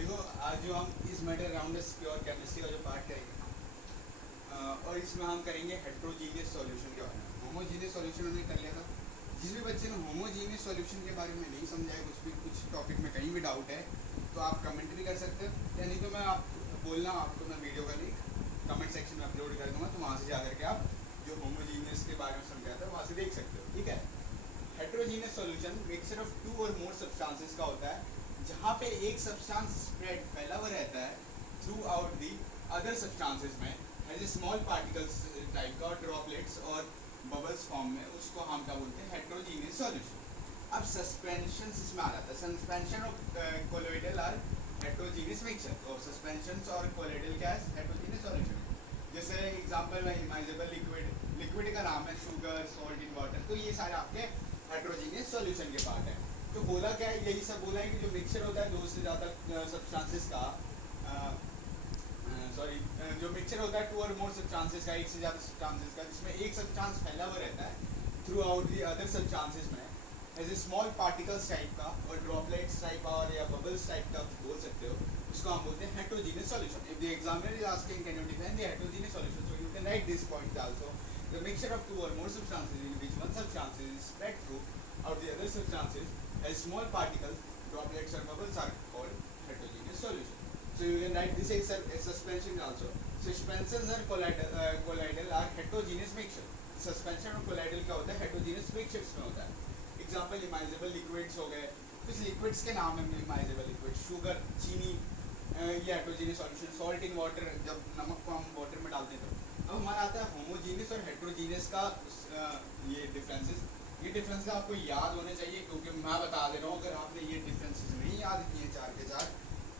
देखो आज जो हम इस matter around us pure chemistry का जो पार्ट करेंगे और इसमें हम करेंगे हेट्रोजीनियस सॉल्यूशन के बारे में। होमोजीनियस सॉल्यूशन हमने कर लिया था। जिस भी बच्चे ने होमोजीनियस सॉल्यूशन के बारे में नहीं समझा है, कुछ टॉपिक में कहीं भी डाउट है तो आप कमेंट भी कर सकते हो, या नहीं तो मैं आप बोलना, आपको मैं वीडियो का लिंक कमेंट सेक्शन में अपलोड कर दूंगा, तो वहाँ से जा करके आप जो होमोजीनियस के बारे में समझाया था वहाँ से देख सकते हो। ठीक है। Heterogeneous solution mixture of two or more substances का होता है, जहाँ पे एक सब्सटेंस स्प्रेड फैला हुआ रहता है throughout the other substances में as a small particles type का, और ड्रॉपलेट्स और बबल्स फॉर्म में, उसको हम क्या बोलते हैं, हेट्रोजीनियस सॉल्यूशन। अब सस्पेंशन इसमें आ जाता है। Suspension of colloidal are heterogeneous mixture. तो सस्पेंशन और कोलोइडल क्या है, हेट्रोजीनियस सॉल्यूशन। जैसे एग्जांपल में इमाइजेबल लिक्विड, लिक्विड का नाम है शुगर, सॉल्ट इन वाटर, तो ये सारे आपके हेट्रोजीनियस सॉल्यूशन के पार्ट है। तो बोला क्या है, यही सब बोला है कि जो मिक्सचर होता है दो से ज़्यादा सब्सटेंसेस का, सॉरी, जो मिक्सचर होता है टू और मोर सब्सटेंसेस का, एक से ज़्यादा सब्सटेंसेस का, जिसमें एक सब्सटेंस फैला हुआ रहता है throughout the other substances में as a small particles type का, और ड्रॉपलेट्स टाइप का, और या बबल्स टाइप का बोल सकते हो, उसको हम बोलते हैं heterogeneous solution. If the examiner is asking can you define the heterogeneous solution, so you can write this point also, the mixture of two or more substances in which one substance is spread through out the other substances as small particles, droplets or bubbles are called heterogeneous solution. So you can write this as a suspension also. Suspensions are colloidal are heterogeneous mixture. Suspension और colloidal क्या होता है, heterogeneous mixtures में होता है। Example immiscible liquids हो गए, कुछ liquids के नाम है immiscible liquids, शुगर, चीनी, ये heterogeneous solution. Salt in water, जब नमक को हम वाटर में डालते हैं तो। अब हमारा आता है होमोजीनियस और हेट्रोजीनियस का ये डिफरेंसेस। ये डिफरेंसेस आपको याद होने चाहिए, क्योंकि मैं बता दे रहा हूँ अगर आपने ये डिफरेंसेस नहीं याद किए चार के चार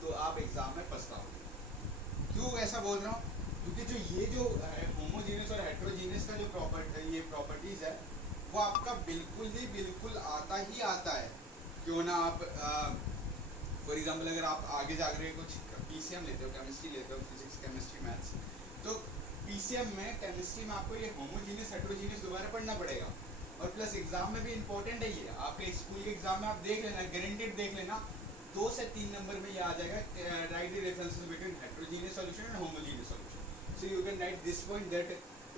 तो आप एग्जाम में पछताओगे। क्यों ऐसा बोल रहा हूँ, क्योंकि जो ये जो होमोजीनियस और हेट्रोजीनियस का जो प्रॉपर्टीज है वो आपका बिल्कुल ही बिल्कुल आता ही आता है। क्यों ना आप फॉर एग्जाम्पल अगर आप आगे जाकर कुछ पीसीएम लेते हो, केमिस्ट्री लेते हो, फिजिक्स केमिस्ट्री मैथ्स, तो पीसीएम में केमिस्ट्री में आपको ये होमोजीनियस हेट्रोजीनियस दोबारा पढ़ना पड़ेगा, और प्लस एग्जाम में भी इंपॉर्टेंट है ये। आपके स्कूल के एग्जाम में आप देख लेना, गारंटेड देख लेना, 2 से 3 नंबर में ये आ जाएगा, right the differences between heterogeneous solution and homogeneous solution. So you can write this point that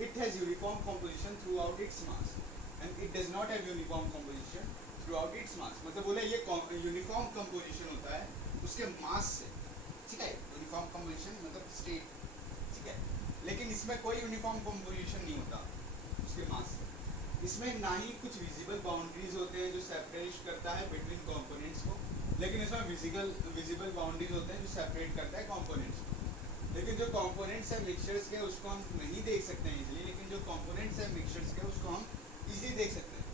it has uniform composition through out its mass and it does not have uniform composition through out its mass. मतलब बोले ये uniform composition होता है उसके मास से, ठीक है। Uniform composition मतलब स्टेट, ठीक है, लेकिन इसमें कोई यूनिफॉर्म कंपोजिशन नहीं होता उसके मास से। इसमें ना ही कुछ विजिबल बाउंड्रीज होते हैं जो सेपरेट करता है बिटवीन कंपोनेंट्स को, लेकिन इसमें विजिबल बाउंड्रीज होते हैं जो सेपरेट करता है कंपोनेंट्स को। लेकिन जो कंपोनेंट्स है मिक्सचर्स के उसको हम नहीं देख सकते हैं इजीली, लेकिन जो कंपोनेंट्स है मिक्सचर्स के उसको हम इजीली देख सकते हैं।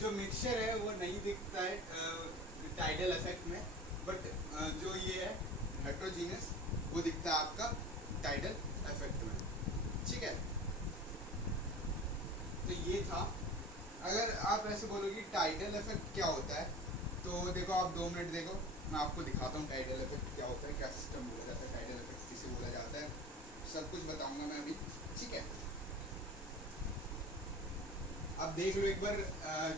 जो मिक्सचर है वो नहीं दिखता है टाइडल इफेक्ट में, बट जो ये है हेट्रोजीनियस वो दिखता है आपका टाइडल इफेक्ट में, ठीक है। तो ये था। अगर आप ऐसे बोलोगे टाइडल इफेक्ट क्या होता है, तो देखो आप 2 मिनट देखो, मैं आपको दिखाता हूँ टाइडल इफेक्ट क्या होता है, क्या सिस्टम बोला जाता है, टाइडल इफेक्ट किसे बोला जाता है, सब कुछ बताऊंगा मैं अभी, ठीक है। अब देख लो एक बार,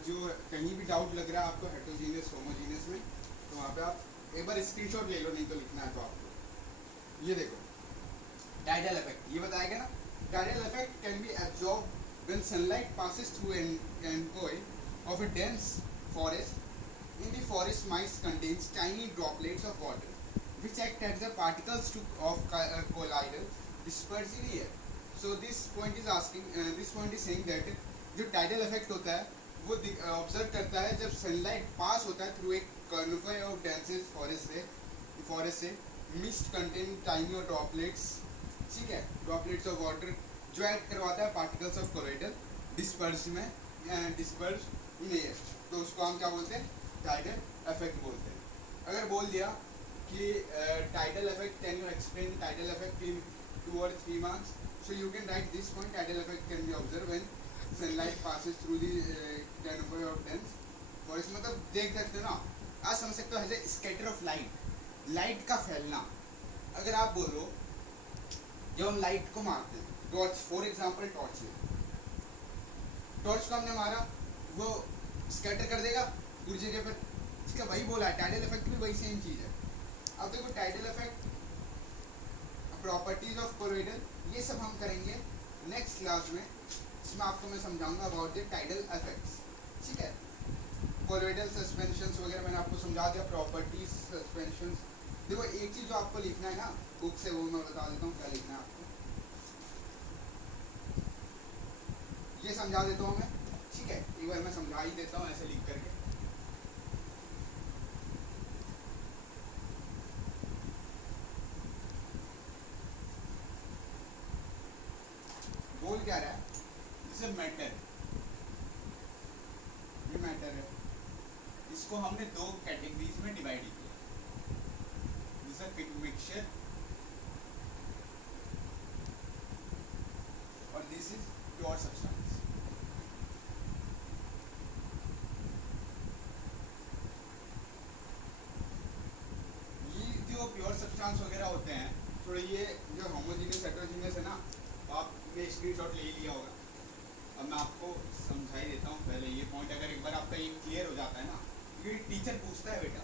जो कहीं भी डाउट लग रहा है आपको हेट्रोजीनियस होमोजीनियस में, तो वहाँ पे आप एक बार स्क्रीनशॉट ले लो, नहीं तो लिखना है तो आपको। ये देखो टाइडल इफेक्ट, ये बताया गया ना, tidal effect can be absorb when sunlight passes through an coil of a dense forest. In the forest, mice contains tiny droplets of water, which act as the particles of colloidal dispersed in air. So this point is asking, this point is saying that जो tidal effect होता है वो observe करता है जब sunlight पास होता है through एक कॉन्वॉय ऑफ डेंसेस फॉरेस्ट से मिस्ट कंटेन टाइनी ड्रॉपलेट्स, ठीक है, ड्रॉपलेट्स ऑफ वाटर, जो एक्ट करवाता है particles of colloidal disperse in air, तो उसको हम क्या बोलते हैं, टाइडल इफेक्ट बोलते हैं। अगर बोल दिया कि tidal effect, can you explain tidal effect in 2 or 3 marks, so you can write this point, tidal effect can be observed when sunlight passes through the canopy of dense forest। मतलब देख सकते हो ना, आज समझ सकते हो as a scatter of light, light का फैलना। अगर आप बोलो जब हम लाइट को मारते हैं, टॉर्च फॉर एग्जांपल, टॉर्च को हमने मारा, वो स्कैटर कर देगा पूरी जगह पर, इसका वही बोला है, टाइडल इफेक्ट भी वही सेम चीज है। अब देखो tidal effect, properties of colloidal, ये सब हम करेंगे नेक्स्ट क्लास में, इसमें आपको मैं समझाऊंगा अबाउट द टाइडल इफेक्ट्स, ठीक है। कोलोइडल सस्पेंशंस वगैरह मैंने आपको समझा दिया, प्रॉपर्टीज सस्पेंशंस। देखो एक चीज जो आपको लिखना है ना बुक से, वो मैं बता देता हूँ क्या लिखना है आपको, ये समझा देता हूँ मैं, ठीक है। एक बार मैं समझा ही देता हूँ ऐसे लिख करके। बोल क्या रहा है, जैसे मैटर, ये मैटर है, इसको हमने दो कैटेगरीज में डिवाइड किया, जैसे मिक्सचर और दिस इज प्योर सब्सटेंस। ये जो प्योर सब्सटेंस वगैरह होते हैं, थोड़े ये जो होमोजीनियस हेटेरोजीनियस है ना, तो आपने स्क्रीनशॉट ले लिया होगा। अब मैं आपको समझा ही देता हूँ पहले ये पॉइंट, अगर एक बार आपका ये क्लियर हो जाता है ना, क्योंकि टीचर पूछता है बेटा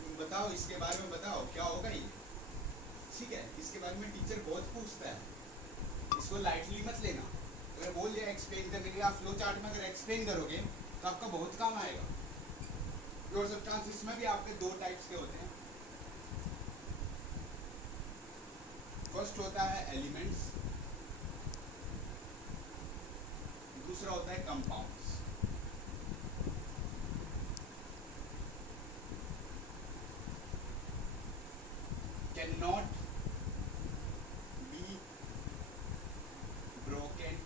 तुम बताओ इसके बारे में, बताओ क्या होगा ये, ठीक है। इसके बारे में टीचर बहुत पूछता है, इसको लाइटली मत लेना। अगर बोल दिया एक्सप्लेन करने के लिए, आप फ्लो चार्ट में अगर एक्सप्लेन करोगे तो आपका बहुत काम आएगा। प्योर सब्सटेंस इसमें भी आपके दो टाइप्स के होते हैं। फर्स्ट होता है एलिमेंट्स, दूसरा होता है compounds. Can not be broken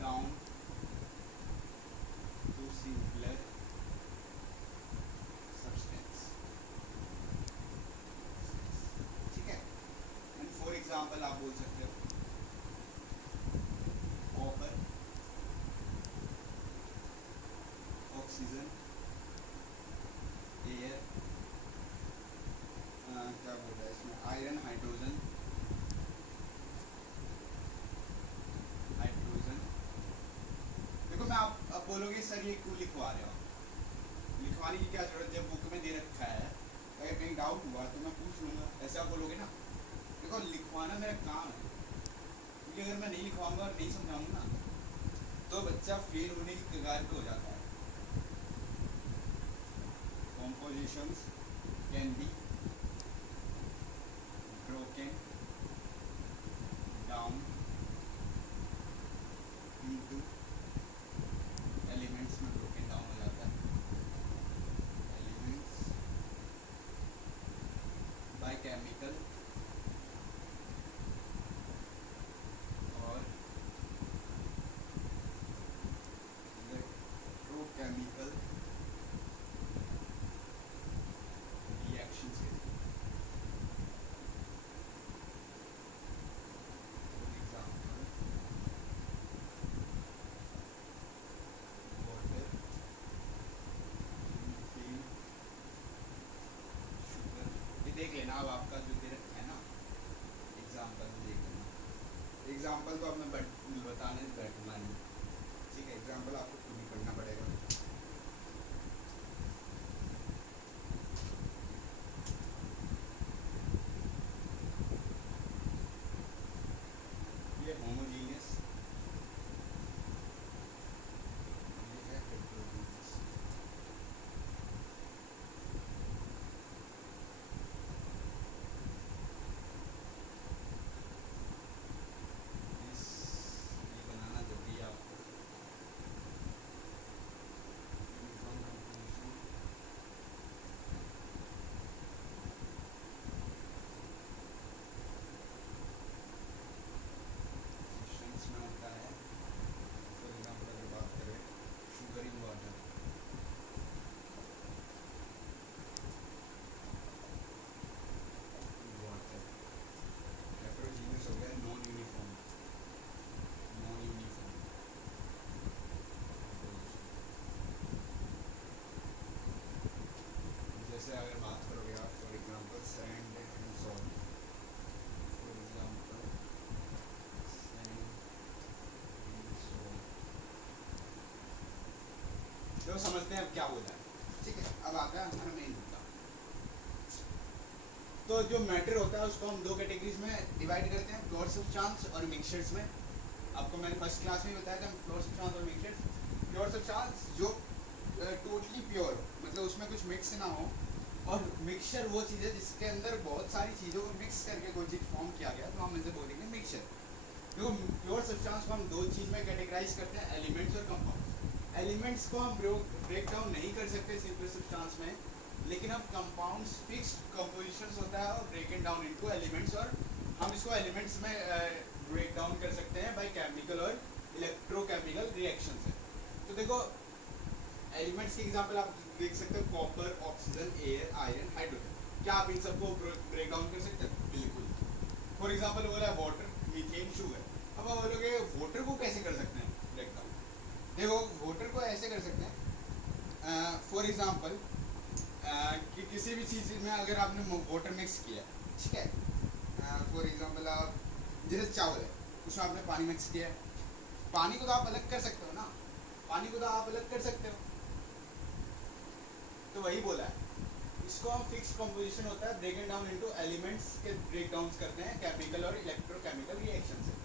down to simpler substance, ठीक है। एंड फॉर एग्जांपल आप बोल सकते हो कॉपर, ऑक्सीजन, एयर, क्या बोल रहा है इसमें, आयरन, हाइड्रोजन, हाइड्रोजन। देखो मैं आप अब बोलोगे सर ये क्यों लिखवा रहे हो, लिखवाने की क्या जरूरत, जब बुक में दे रखा है, अगर कहीं डाउट हुआ तो मैं पूछ लूंगा, ऐसा आप बोलोगे ना। देखो लिखवाना मेरा काम है, क्योंकि अगर मैं नहीं लिखवाऊंगा और नहीं समझाऊंगा तो बच्चा फेल होने की कगार पे हो जाता है। Compositions can be broken down into, elements में ब्रोकन डाउन हो जाता है, एलिमेंट्स बाय केमिकल और इलेक्ट्रोकेमिकल रिएक्शंस के through. For example water, methane, sugar, ये देख लेना अब आपका जो दे रखा है ना एग्जाम्पल देख लेना। एग्जाम्पल तो अब मैं बताने बैठूंगा नहीं, ठीक है। एग्जाम्पल आपको खुद ही पढ़ना पड़ेगा। ये होमोजीनियस, ये है हेटेरोजीनियस। ये बनाना जरूरी है आपको, यूनिफॉर्म कंपोजिशन, कंपोजिशंस में होता है। फॉर एग्जांपल अगर बात करें sugar in water, water heterogeneous हो गया, non uniform, non uniform composition. जैसे अगर बात करोगे आप for example sand and salt, for example sand and salt, तो समझते हैं अब क्या बोला है, ठीक है। अब आता है हमारा मेन मुद्दा, तो जो मैटर होता है उसको हम दो कैटेगरीज में डिवाइड करते हैं, प्योर सब्सटेंस और मिक्सचर्स में। आपको मैंने फर्स्ट क्लास में बताया था प्योर सब्सटेंस और मिक्सचर्स। प्योर सब्सटेंस जो टोटली प्योर हो, मतलब उसमें कुछ मिक्स ना हो, और मिक्सचर वो चीज़ है जिसके अंदर बहुत सारी चीज़ों को मिक्स करके कोई चीज़ फॉर्म किया गया, तो हम इसे बोलेंगे मिक्सचर। देखो प्योर सब्सटेंस को हम दो चीज़ में कैटेगराइज करते हैं, एलिमेंट्स और कंपाउंड्स। एलिमेंट्स को हम ब्रेक डाउन नहीं कर सकते सिंपल सब्सटेंस में, लेकिन हम कंपाउंड्स फिक्स्ड कंपोजिशंस होता है और ब्रेक डाउन इनटू एलिमेंट्स, और हम इसको एलिमेंट्स में ब्रेक डाउन कर सकते हैं बाय केमिकल और इलेक्ट्रोकेमिकल रिएक्शन से। तो देखो एलिमेंट्स के एग्जांपल आप देख सकते हो, copper, oxygen, air, iron, hydrogen. क्या आप इन सबको ब्रेक डाउन कर सकते हैं? बिल्कुल। फॉर एग्जांपल बोला वाटर, मीथेन, शुगर। अब आप बोलोगे वाटर को कैसे कर सकते हैं ब्रेक डाउन? देखो वाटर को ऐसे कर सकते हैं, फॉर एग्जांपल कि किसी भी चीज़ में अगर आपने वाटर मिक्स किया, ठीक है, फॉर एग्जांपल आप जैसे चावल है, उसमें आपने पानी मिक्स किया है, पानी को तो आप अलग कर सकते हो ना, पानी को तो आप अलग कर सकते हो। तो वही बोला है, इसको हम फिक्स कंपोजिशन होता है, ब्रेक डाउन इनटू एलिमेंट्स के ब्रेक डाउन करते हैं केमिकल और इलेक्ट्रोकेमिकल रिएक्शन से।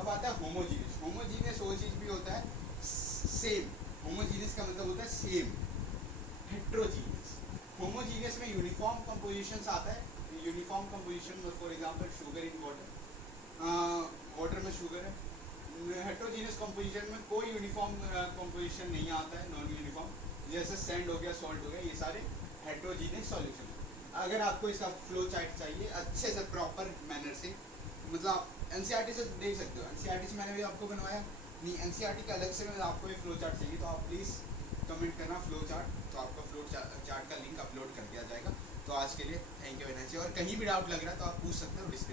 अब आता है होमोजीनियस। होमोजीनियस वो चीज़ भी होता है सेम। होमोजीनियस का मतलब होता है सेम। हेट्रोजीनियस, होमोजीनियस में यूनिफॉर्म कंपोजिशन आता है। यूनिफॉर्म कंपोजिशन में for example sugar in water, water में शुगर है। हेट्रोजीनियस कंपोजिशन में कोई यूनिफॉर्म कंपोजिशन नहीं आता है, नॉन यूनिफॉर्म, जैसे सैंड हो गया, सॉल्ट हो गया, ये सारे हेट्रोजीनियस सॉल्यूशन। अगर आपको इसका फ्लो चार्ट चाहिए अच्छे से प्रॉपर मैनर से, मतलब आप एनसीईआरटी से देख सकते हो, एनसीईआरटी से मैंने भी आपको बनवाया नहीं, एनसीईआरटी का अलग से मैं आपको एक फ्लो चार्ट चाहिए तो आप प्लीज़ कमेंट करना फ्लो चार्ट, तो आपका फ्लो चार्ट का लिंक अपलोड कर दिया जाएगा। तो आज के लिए थैंक यू वेरी मच, और कहीं भी डाउट लग रहा है तो आप पूछ सकते हो डिस्क्रिप्शन